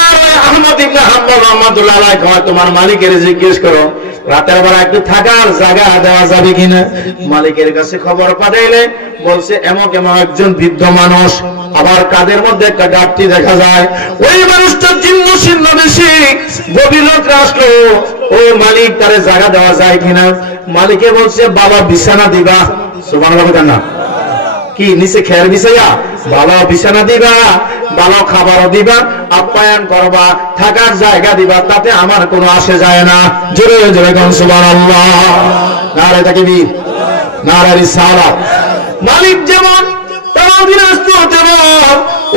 আহমদ ইবনে হাম্বল রাহমাতুল্লাহ আলাইহি কয় তোমার মালিকের জিজ্ঞেস করো রাতের বেলা একটু থাকার জায়গা দেওয়া যাবে কিনা। মালিকের কাছে খবর পাঠাইলে বলছে এমক এমন একজন বৃদ্ধ মানুষ, আবার কাদের মধ্যে একটা গাঁটটি দেখা যায়। ওই মানুষটা জীর্ণ শীর্ণ বেশি, গভীর রাত্রে আসলো, ওই মালিক তারে জায়গা দেওয়া যায় কিনা। মালিকে বলছে বাবা বিছানা দিবা। সুবহানাল্লাহ না কি নিচে খেয়ার বিছাইয়া ভালো বিছানা দিবা, ভালো খাবার দিবা, আপ্যায়ন করবা, থাকার জায়গা দিবা, তাতে আমার কোনো আসে যায় না। জোরে জোরে কোন সুবহানাল্লাহ। নারে তাকবীর, নারে রিসালাত। মালিক যেমন তার অধীনস্থ তেমন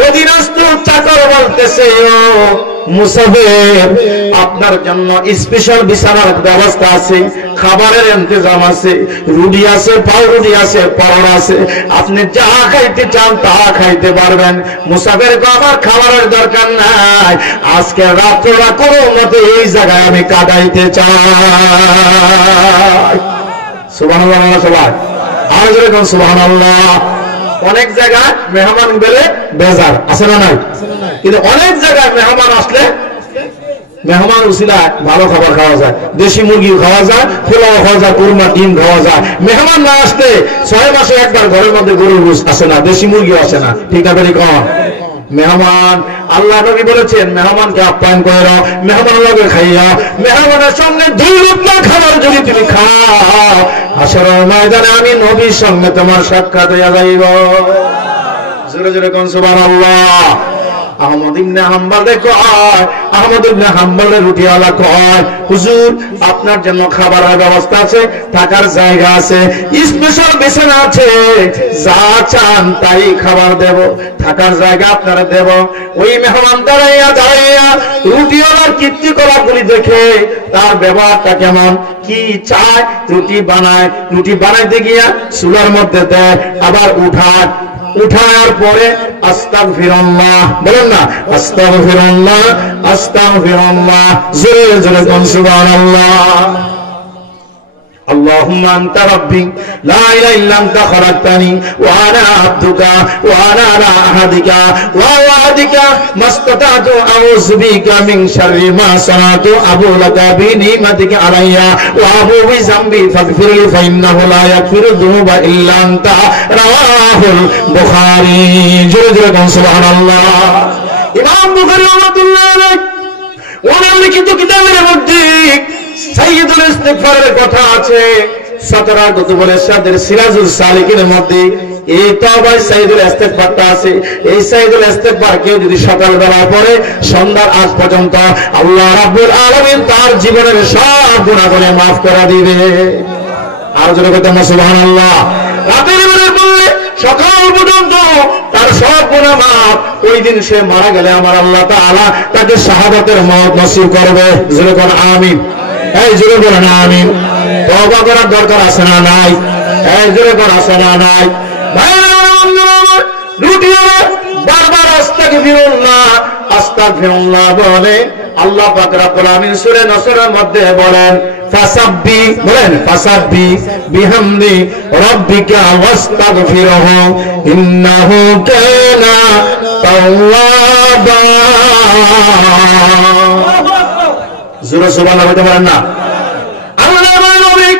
অধীনস্থ চাকর বলতেছে মুসাফির আপনার জন্য স্পেশাল বিছানার ব্যবস্থা আছে, খাবারের ইন্তজাম আছে, রুটি আছে, পাউরুটি আছে, পরোটা আছে, আপনি যা খাইতে চান তা খাইতে পারবেন। মুসাফির কো আমার খাবারের দরকার নাই, আজকে রাত্রটা কোনো মতে এই জায়গায় আমি কাটাইতে চাই। সুবহানাল্লাহ সবাই আর জোরে কোন সুবহানাল্লাহ। অনেক জায়গায় মেহমান গেলে বেজার আছে না নাই, কিন্তু অনেক জায়গায় মেহমান আসলে মেহমান উসিলা ভালো খাবার খাওয়া যায়, দেশি মুরগি খাওয়া যায়, পোলাও খাওয়া যায়, কুরমা ডিম খাওয়া যায়। মেহমান না আসলে 6 মাসে একবার ঘরের মধ্যে গরুর গোশত আসে না, দেশি মুরগি আসে না। ঠিক না বেরি কম মেহমান আল্লাহ নবী বলেছেন মেহমানকে আপ্যায়ন করে দাও, মেহমান লোকে খাইয়া, মেহমানের সঙ্গে 2 লুকমা খাবার যদি তুমি খাও হাশরের ময়দানে আমি নবীর সঙ্গে তোমার সাক্ষাৎ হইয়া যাইব। জোরে জোরে কোন সুবহানাল্লাহ। আহমদ ইবনে হাম্বল কয়, আহমদ ইবনে হাম্বলের রুটিওয়ালা কয় হুজুর আপনার জন্য খাবারের ব্যবস্থা আছে, থাকার জায়গা আছে, স্পেশাল বিছানা আছে, যা চান তাই খাবার দেব, থাকার জায়গা আপনারা দেব। ওই মেহমান দাঁড়াইয়া দাঁড়াইয়া রুটিওয়ালার কীর্তিকলাপগুলি দেখে তার ব্যবহারটা কেমন, কি চায়, রুটি বানায়, রুটি বানাইতে গিয়া চুলার মধ্যে দেয়, আবার উঠায়, উঠার পরে আস্তাগফিরুল্লাহ বলেন না, আস্তাগফিরুল্লাহ আস্তাগফিরুল্লাহ, জোরে জোরে কোন সুবহানাল্লাহ। اللهم أنت ربي لا إله إلا أنت خلقتني وأنا عبدك وأنا على عهدك ووعدك ما استطعت أعوذ بك من شر ما صنعت أبوء لك بنعمتك علي وأبوء بذنبي فاغفر لي فإنه لا يغفر الذنوب إلا أنت رواه البخاري جل سبحان الله। ইমাম বুখারী রাহমাতুল্লাহ আলাইহি ওনার লিখিত কিতাবের মধ্যে সাইয়্যিদুল ইস্তিগফারের কথা আছে। 17 কুতুবুল ইরশাদের সিরাজুল সালিকিনের মধ্যে এই তওবা সাইয়্যিদুল ইস্তিগফারটা আছে। এই সাইয়্যিদুল ইস্তিগফার কেউ যদি সকাল বেলা পড়ে সন্ধ্যার আগ পর্যন্ত আল্লাহ রাব্বুল আলামিন তার জীবনের সব গুনাহগুলো maaf করে দিবে। আর জোরে বলতে সুবহানাল্লাহ। রাতের বেলা পড়লে সকাল পর্যন্ত তার সব গুনাহ maaf। ওই দিন সে মারা গেলে আমার আল্লাহ তাআলা তাকে শাহাদাতের মওত নসিব করবে। জোরে বলেন আমিন। এই জোরে বলেন আমিন। তওবা করার দরকার আছে না নাই? এই জোরে কোন আছে না নাই? বারবার আস্তাগফিরুল্লাহ বলে আল্লাহ পাক রব্বুল আমিন সূরা নসরের মধ্যে বলেন ফাসাব্বি বিহামদি রাব্বিকা ওয়াস্তাগফিরহু ইন্নাহু কানা তাওয়াবা। জোরে সুবহানাল্লাহ বলতে পারেন না? আল্লাহ বলেন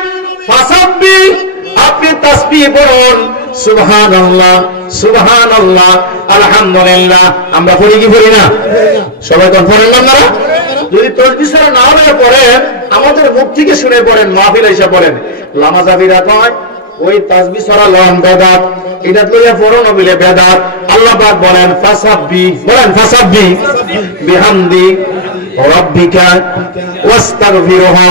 ফাসাব্বি, আপনি তাসবিহ পড়ুন, সুবহানাল্লাহ সুবহানাল্লাহ আলহামদুলিল্লাহ। আমরা পড়ি কি পড়ি না? সবাই কোন পড়েন না আপনারা? যদি তাসবিহ ছাড়া না হয়ে পড়েন, আমাদের মুখ থেকে শুনে পড়েন, মাহফিল এসে পড়েন, লামাজাবিরা কয় ওই তাসবিহ ছাড়া লন বেদাত, এটা লইয়া পড়ো নবিলে বেদাত। আল্লাহ পাক বলেন ফাসাব্বি, বলেন ফাসাব্বি বিহামদি রাব্বিকা ওয়াস্তাগফিরহু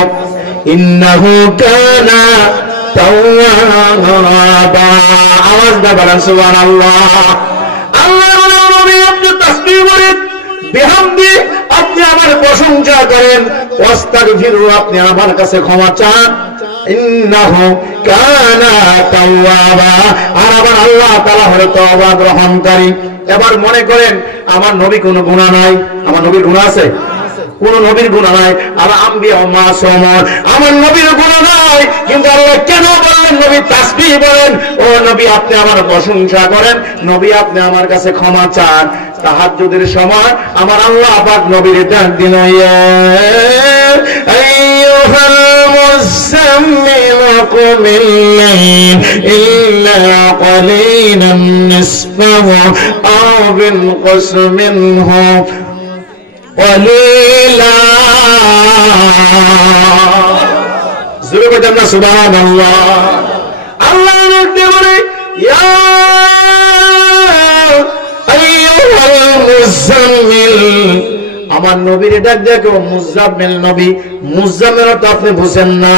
ইন্নাহু কানা তাওয়াবা। আওয়াজ দা বলেন সুবহানাল্লাহ। আল্লাহর নবী আপনি তাসবিহ করেন, বিহামদি আপনি আমার প্রশংসা করেন, ওয়াস্তাগফিরু আপনি আমার কাছে ক্ষমা চান, ইন্নাহু কানা তাওয়াবা, আর আমার আল্লাহ তাআলা হলো তওবা গ্রহণকারী। এবার মনে করেন আমার নবী কোনো গুনাহ নাই, আমার নবীর গুনাহ আছে? কোন নবীর গুনাহ নাই। আর আম্বিয়া মাসুম, আমার নবীর গুনাহ নাই, কিন্তু আল্লাহ কেন বললেন নবী তাসবিহ বলেন? ও নবী আপনি আমার প্রশংসা করেন, নবী আপনি আমার কাছে ক্ষমা চান। তাহাজ্জুদের সময় আমার আল্লাহ পাক নবীর ডাক দিল, ইয়া আইয়ুহাল মুযাম্মিল কুমিল লাইল ইল্লা ক্বালিলান নিসফাহু আও বিনকুস মিনহু قليلا। জোরে বলেন না সুবহানাল্লাহ। আল্লাহ বলতে বলে ইয়া আইয়ুহাল মুযাম্মিল, আমার নবীর ডাক দেখো মুজাম্মিল নবী। মুজাম্মিল তো আপনি বুঝেন না,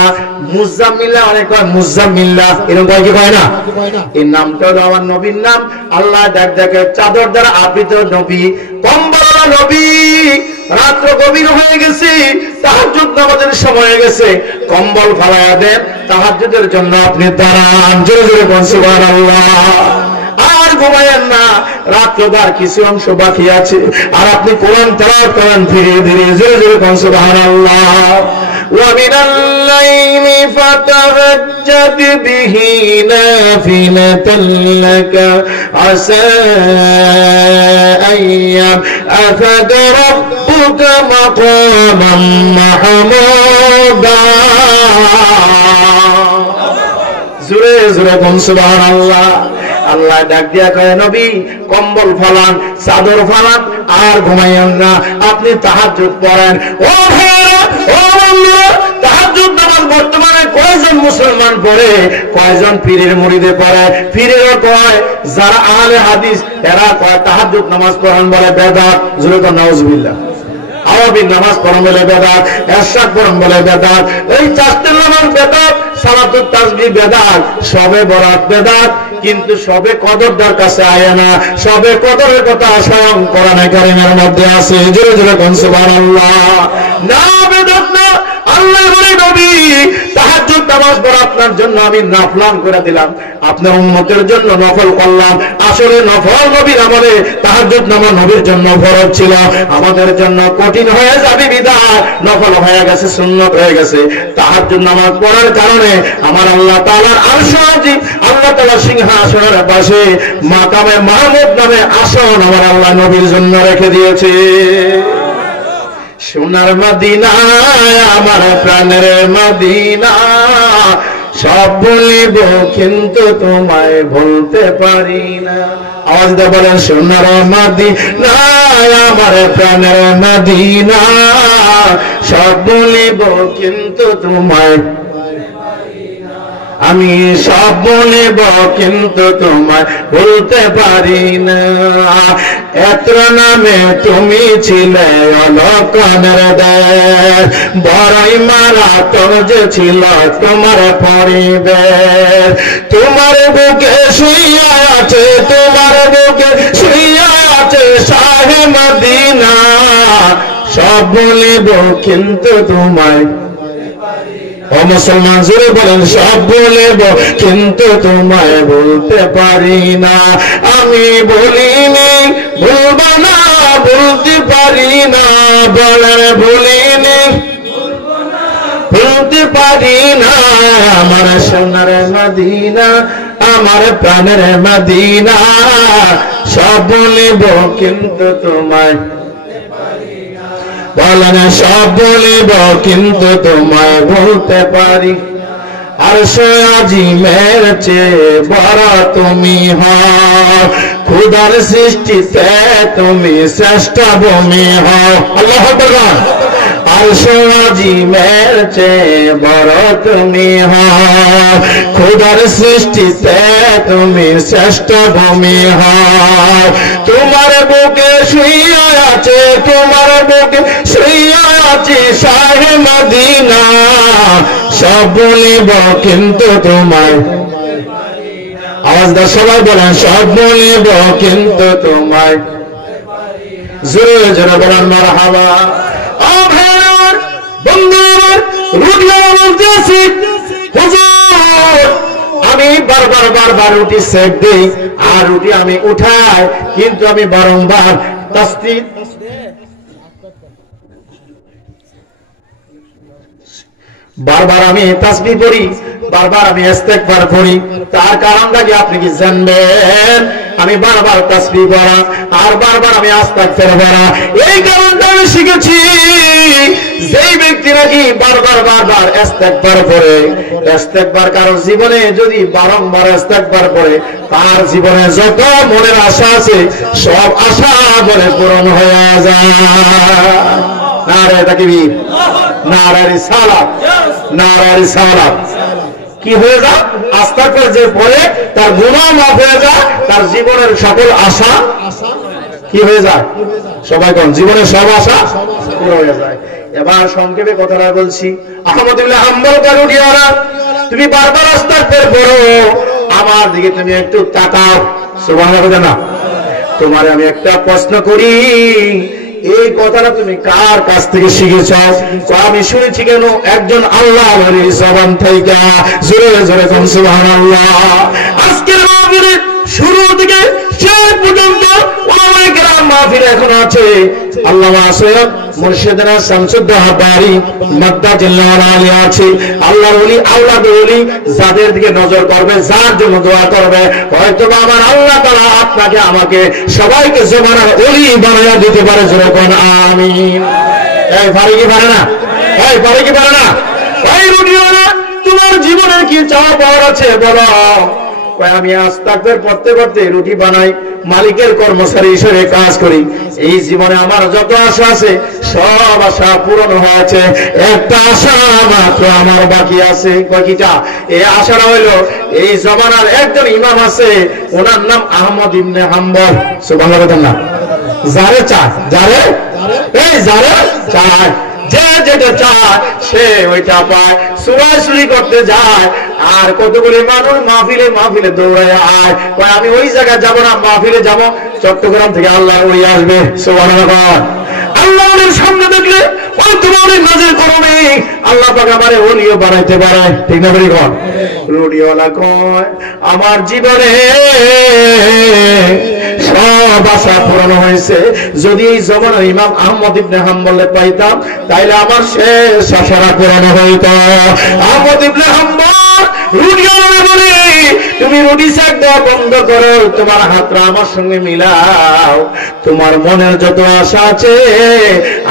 মুজাম্মিল্লা অনেক হয় মুজাম্মিল্লা, এরকম কয় কি কয় না? এই নামটা হলো আমার নবীর নাম। আল্লাহ ডাক দেখে চাদর দ্বারা আবৃত নবী, কম্বল নবী। রাত্র গভীর হয়ে গেছে, তাহাজ্জুদ নামাজের সময় হয়ে গেছে, কম্বল ফালায়া দেন, তাহাজ্জুদের জন্য আপনি দাঁড়ান। জোরে জোরে বলেন সুবহানাল্লাহ। আর ঘুমায়েন না, রাত্রবার কিছু অংশ বাকি আছে, আর আপনি কোরআন তেলাওয়াত করেন ধীরে ধীরে। জোরে জোরে বলেন সুবহানাল্লাহ। ওয়া মিনাল লাইলি ফাতাহাজ্জাদ বিহি নাফিলাতান লাকা আসা আইয়াম আখাদা রাব্বুকা মাকামান মাহমুদা। জোরে জোরে বলেন সুবহানাল্লাহ। আল্লাহ ডাক দিয়া কয় নবী কম্বল ফালান, চাদর ফালান, আর ঘুমাইয়েন না, আপনি তাহাজ্জুদ পড়েন। ও ভাইরা, ও বন্ধুরা, তাহাজ্জুদ নামাজ বর্তমানে কয়জন মুসলমান পড়ে, কয়জন পীরের মুরিদে পড়ে? পীরেরও কয়, যারা আহলে হাদিস এরা কয় তাহাজ্জুদ নামাজ পড়েন বলে বেদাত। জোরে কর নাউজুবিল্লাহ। আওয়াবিন নামাজ পড়েন বলে বেদাত, এরশাদ পড়েন বলে বেদাত, এই চারটির নামাজ বেদাত, সালাতুত তাসবিহ বেদাত, সবে বরাত বেদাত। কিন্তু সবে কদরদার কাছে আয় না, সবে কদরের কথা স্বয়ং কোরআনে কারীমের মধ্যে আছে। জোরে জোরে কোন সুবহানাল্লাহ। না বেদাত না। আল্লাহ বলে নবী তাহাজ্জুদ নামাজ পড়া আপনার জন্য আমি নফল করে দিলাম, আপনার উম্মতের জন্য নফল করলাম। আসলে নফল নবীর আমলে তাহাজ্জুদ নামাজ নবীর জন্য ফরজ ছিল, আমাদের জন্য কঠিন হয়ে যাবে বিধায় নফল হয়ে গেছে, সুন্নাত হয়ে গেছে। তাহাজ্জুদ নামাজ পড়ার কারণে আমার আল্লাহ তাআলার আরশ আজিম, আল্লাহ তাআলার সিংহাসনের পাশে মাকামে মাহমুদ নামে আসন আমার আল্লাহ নবীর জন্য রেখে দিয়েছে। সোনার মদিনা আমার প্রাণের মদিনা, সব বলিব কিন্তু তোমায় ভুলতে পারি না। আওয়াজ দিয়ে বলেন সোনার মদিনা আমার প্রাণের মদিনা, সব বলিব কিন্তু তোমায়, আমি সব বলিব কিন্তু তোমায় বলতে পারি না। এত্র নামে তুমি ছিলে অলকানের দেশ, বড়ই মারাত্মক যে ছিল তোমার পরিবেশ। তোমার বুকে শুইয়া আছে, তোমার বুকে শুইয়া আছে শাহে মদিনা, সব বলিব কিন্তু তোমায় ও মুসলমান জোরে বলেন সব বলব কিন্তু তোমায় বলতে পারি না। আমি বলিনি বলবো না, বলতে পারি না, বলেন বলিনি বলতে পারি না। আমার সোনার মদিনা, আমার প্রাণের মদিনা, সব বলিব কিন্তু তোমায় বলেন সব বলিব কিন্তু তোমায় বলতে পারি। আর আজিমের চেয়ে বড় তুমি হও, খুদার সৃষ্টিতে তুমি শ্রেষ্ঠ ভূমি হও। আল্লাহু আকবার। আর আজিমের চেয়ে বড় তুমি হও, খুদার সৃষ্টিতে তুমি শ্রেষ্ঠ ভূমি হও। তোমার বুকে শুইয়া আছে, তোমার বুকে শুইয়া আছে শাহে মদিনা, সব বলিব কিন্তু তোমায় আওয়াজ দা সবাই বলেন সব বলিব কিন্তু তোমায় জোরে জোরে বলেন মারহাবা। আমি বারবার রুটি সেক দিই আর রুটি আমি উঠাই, কিন্তু আমি বারংবার তাসবিহ বারবার আমি তাসবিহ পড়ি, বারবার আমি ইস্তেগফার পড়ি। তার কারণটা কি আপনি কি জানবেন? আমি বারবার তাসবিহ পড়া আর বারবার আমি আস্তাগফির পড়া, এই কারণটা আমি শিখেছি। যেই ব্যক্তি নাকি বারবার ইস্তেগফার পড়ে, ইস্তেগফার কারণ জীবনে যদি বারংবার ইস্তেগফার পড়ে, তার জীবনে যত মনের আশা আছে সব আশা বলে পূরণ হয়ে যায়। নারে তাকবীর, নারে রিসালাত, নারে রিসালাত। কি হয়ে যায়? আস্তাগফার যে পড়ে তার গুনাহ মাফ হয়ে যায়, তার জীবনের সকল আশা কি হয়ে যায়? সবাই কোন জীবনের সব আশা পুরো হয়ে যায়। এবার সংক্ষেপে কথাটা বলছি। আহমদ ইবনে হাম্বল কারুডিয়ারা, তুমি বারবার আস্তাগফার পড়ো, আমার দিকে তুমি একটু তাকাও। সুবহানাল্লাহ না? তোমারে আমি একটা প্রশ্ন করি, এই কথাটা তুমি কার কাছ থেকে শিখেছ? আমি শুনেছি কেন একজন আল্লাহর জবান থেকে। জোরে জোরে কোন সুবহানাল্লাহ। আজকের মাহফিলে শুরু থেকে শেষ পর্যন্ত ওলামায়ে কেরাম মাহফিলে এখন আছে। আল্লামা সৈয়দ মুর্শিদনা শামসুদ্দোহা বারী মাদ্দাজিল্লাহ আলী আছে। আল্লাহর ওলি, আল্লাহর ওলি যাদের দিকে নজর করবে, যার জন্য দোয়া করবে, হয়তো আমার আল্লাহ তাআলা আপনাকে আমাকে সবাইকে জমানার ওলি বানায়া দিতে পারে। জোরে কোন আমিন। এই পারে কি পারে না? এই পারে কি পারে না? এই রুটিওয়ালা, তোমার জীবনে কি চাওয়া পাওয়ার আছে বলো? আমি আস্তাগফির পড়তে পড়তে রুটি বানাই, মালিকের কর্মচারী হিসেবে কাজ করি। এই জীবনে আমার যত আশা আছে সব আশা পূরণ হয়েছে, একটা আশা মাত্র আমার বাকি আছে। কয়টা? এই আশাটা হইলো, এই জমানার একজন ইমাম আছে, ওনার নাম আহমদ ইবনে হাম্বল। সুবহানাল্লাহ না? যারে চায়, যারে এই যারে চায়, যে যেটা চায় সে ওইটা পায়। সুরাসুরি করতে যায় আর কতগুলি মানুষ মাহফিলে দৌড়ায় আয়, আমি ওই জায়গায় যাবো না, মাহফিলে যাবো চট্টগ্রাম থেকে আল্লাহ ওই আসবে। সুবহানাল্লাহ। আল্লাহর সামনে দেখলে ওই তোমার নজর করবে, আল্লাহ পাক আমারে ওলিও বানাইতে পারে। ঠিক না বলি? কোন রুডিওয়ালা কয় আমার জীবনে সব আশা পূরণ হয়েছে। যদি এই জমানার ইমাম আহমদ ইবনে হাম্বলে পাইতাম তাইলে আমার শেষ আশারা পূরণ হইত। আহমদ ইবনে হাম্বল রুডিওয়ালা বলে, তুমি রুটি সেক দেওয়া বন্ধ করো, তোমার হাতটা আমার সঙ্গে মিলাও, তোমার মনের যত আশা আছে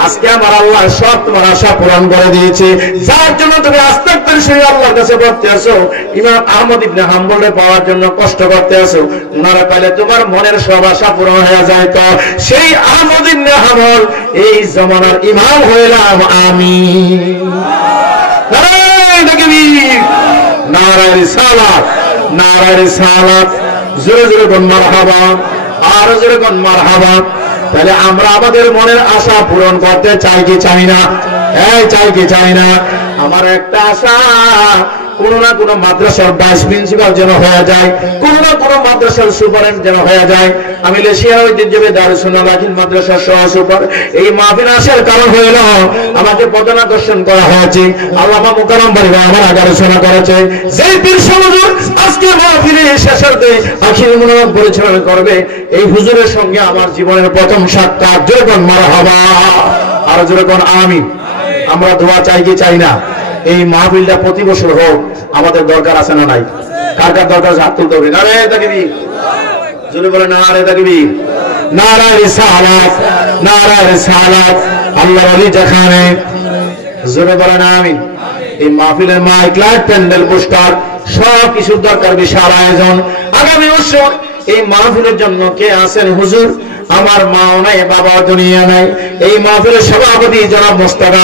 আজকে আমার আল্লাহ সব তোমার আশা পূরণ করে দিয়েছে। যার জন্য তুমি আস্তাগফির সেই আল্লাহর কাছে পড়তে আসো, ইমাম আহমদ ইবনে হাম্বলে পাওয়ার জন্য কষ্ট করতে আসো, উনারা পাইলে তোমার মনের সব আশা পূরণ হয়ে যায়। তো সেই আহমদ ইবনে হাম্বল এই জমানার ইমাম হইলাম আমি। নারায়ে তাকবীর, নারায়ে রিসালাত, নারায়ে রিসালাত। জোরে জোরে কোন মারহাবা, আর জোরে কোন মারহাবা। তাহলে আমরা আমাদের মনের আশা পূরণ করতে চাই কি চাই না? এই চাই কি চাই না? আমার একটা আশা, কোন না কোন মাদ্রাসার ভাইস প্রিন্সিপাল যেন হয়ে যায়, কোন না কোন মাদ্রাসার সুপারেন্ট যেন হয়ে যায়। আমি এশিয়ার ঐতিহ্যবাহী দারুস সুন্নাহ দাখিল মাদ্রাসার সহ সুপার। এই মাহফিল আসার কারণ হইল আমাকে প্রধান আকর্ষণ করা হয়েছে, আল্লামা মুকাররম ভাই আমার আগে আলোচনা করেছে। যেই পীর হুজুর আজকে মাহফিলে শেষার্ধে আখির মুনাজাত পরিচালনা করবে, এই হুজুরের সঙ্গে আমার জীবনের প্রথম সাক্ষাৎ। জোরে কোন মারহাবা, আর জোরে কোন আমিন। আমরা দোয়া চাই কি চাই না? এই মাহফিলটা প্রতি বছর হোক, আমাদের দরকার আছে না নাই? কার কার দরকার হাত তুলতে হবে। নারে তাকবীর, জোরে বলে নারে তাকবীর, নারে রিসালাত, নারে রিসালাত। আল্লাহর ওলি যেখানে, জোরে বলে না আমিন। এই মাহফিলের মাইক, লাইট, প্যান্ডেল, পোস্টার সব কিছুর দরকার, বিশাল আয়োজন। আগামী বছর এই মাহফিলের জন্য কে আছেন হুজুর? আমার মাও নাই, বাবা দুনিয়া নাই। এই মাহফিলের সভাপতি জনাব মোস্তাফা